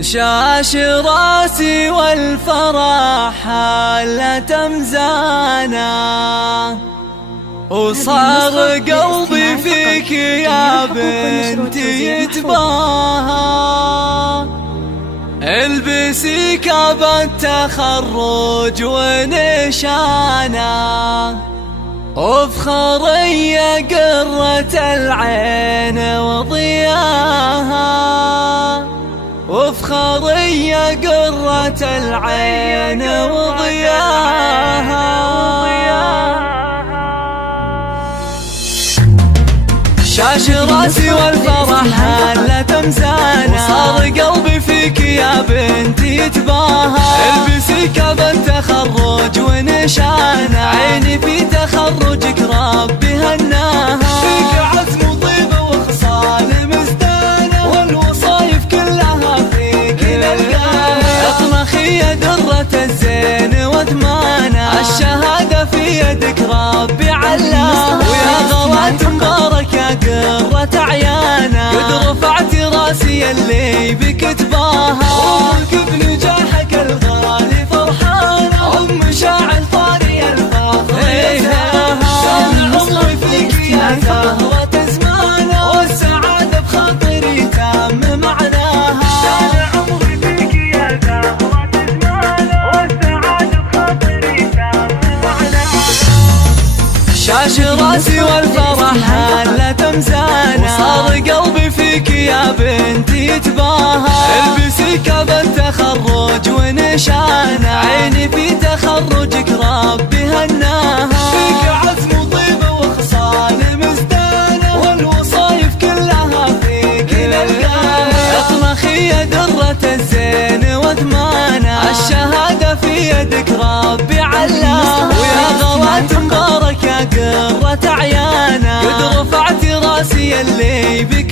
شاش راسي والفرح حالة مزانا، وصار قلبي فيك يا بنتي يتباهى. البسي كاب التخرج ونشانا، وافخري يا قرة العين وضياها، وافخري يا قرة العين وضياها. شاش راسي والفرح هالة مزانا، وصار قلبي فيك يا بنتي يتباهى. البسي كاب التخرج ونشانا، عيني في تخرجك ربي هناها. فيك عزم وطيبة وخصال مزدانة، والوصايف كلها فيك نلقاها. اطمخي يا درة الزين وثمانة، الشهادة في يدك ربي علاها. ويا غوات مبارك يا قرة عيانا، قد رفعت راسي اللي بك تباهى. أمك بنجاحك الغالي فرحانة، أم شاعل طاري الفخر يزهاها. سامع عمري فيك يا زهرة زمانة، والسعادة بخاطري تام معناها. سامع عمري فيك يا زهرة زمانة، والسعادة بخاطري تام معناها. شاش راسي والفرح هالة مزانا، وصار قلبي فيك يا بنتي يتباهى. البسي كاب التخرج ونشانا، عيني في تخرجك ربي هناها. فيك عزم وطيبة وخصال مزدانة، والوصايف كلها فيك نلقاها. اطمخي يا درة الزين وثمانة، الشهادة في يدك ربي علاها. ويا غوات مبارك يا قرة عيانا، قد رفعت راسي اللي بك